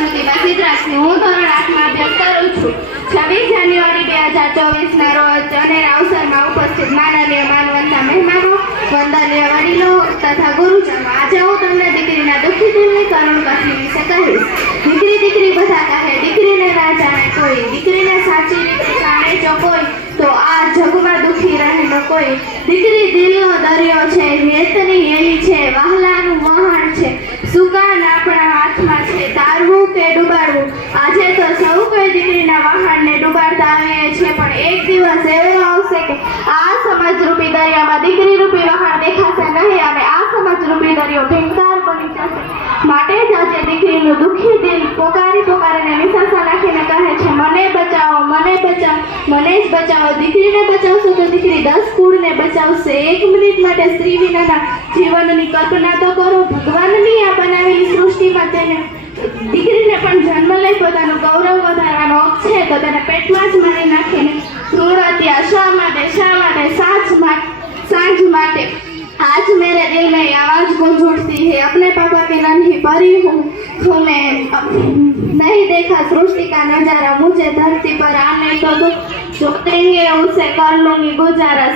સ્મૃતિમાં સિદ્ધરાજની હું ધોરણ 8માં અભ્યાસ કરું છું. 26 જાન્યુઆરી 2024ના રોજ અનેરા અવસરમાં ઉપસ્થિત માનનીય માનવંતા મહેમાનો, વંદનીય વડીલો તથા ગુરુજનો, આજે હું તમને દીકરીના દુઃખી દિલની કરુણ કથા વિશે કહીશ. દીકરી બધા કહે, દીકરીને ના જાણે કોઈ, દીકરીને સાચી રીતે જાણે જો કોઈ, તો આ જગમાં દુઃખી રહે ન કોઈ. દીકરી દિલનો દરિયો છે, વેતની હેલી છે, વહાલાનું વહાણ છે, સુકાન આપણા હાથમાં છે, તારવું કે ડૂબાડવું. આજે તો સૌ કોઈ દીકરીના વહાણને ડૂબાડતા આવે છે, પણ એક દિવસ એવો આવશે કે આ સમાજરૂપી દરિયામાં દીકરી રૂપી વહાણ દેખાશે નહીં અને આ સમાજરૂપી દરિયો ભેંકાર બની જશે. માટે જ આજે દીકરીનું દુઃખી દિલ પોકારીને નિશાસા નાખીને કહે છે, મને બચાવો, મને બચાવો, મને જ બચાવો. દીકરીને બચાવશો તો દીકરી 10 કુળને બચાવશે. એક મિનિટ માટે સ્ત્રી વિનાના જીવનની કલ્પના તો કરો. ભગવાનની આ બનાવેલી સૃષ્ટિમાં તેને દીકરીને પણ જન્મ લઈ પોતાનું ગૌરવ વધારવાનો હક છે, તો તેને પેટમાં જ મારી નાખીને ભ્રૂણ હત્યા શા માટે સાંજ માટે. आज मेरे दिल में आवाज गूंज उठती है, अपने पापा की नन्ही परी हूँ मैं, नहीं देखा सृष्टि का नजारा, मुझे धरती पर आने तो दो, जो देंगे उसे कर लूंगी गुजारा,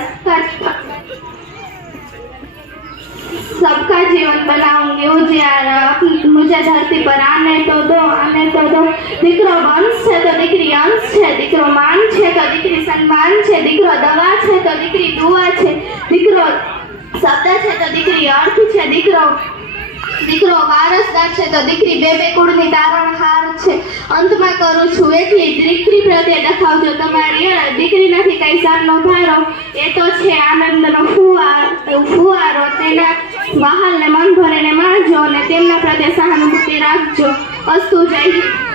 सबका जीवन बनाऊंगी उजियारा, मुझे धरती पर आने तो दो. દીકરો વંશ છે તો દીકરી અંશ છે, દીકરો માન છે તો દીકરી સન્માન છે, દીકરો દવા છે તો દીકરી દુઆ છે, દીકરો શબ્દ છે તો દીકરી અર્થ છે, દીકરો વારસદાર છે તો દીકરી બે કુળની તારણહાર છે. અંતમાં કરું છું એટલી, દીકરી પ્રત્યે દખાવજો તમારી દીકરી નથી કઈ સારનો ભારો, એ તો છે આનંદનો ફુવારો. તેના વહાલને મન ભરીને માણજો અને તેમના પ્રત્યે સહાનુભૂતિ રાખજો. અસ્તુ. જય હિન્દ.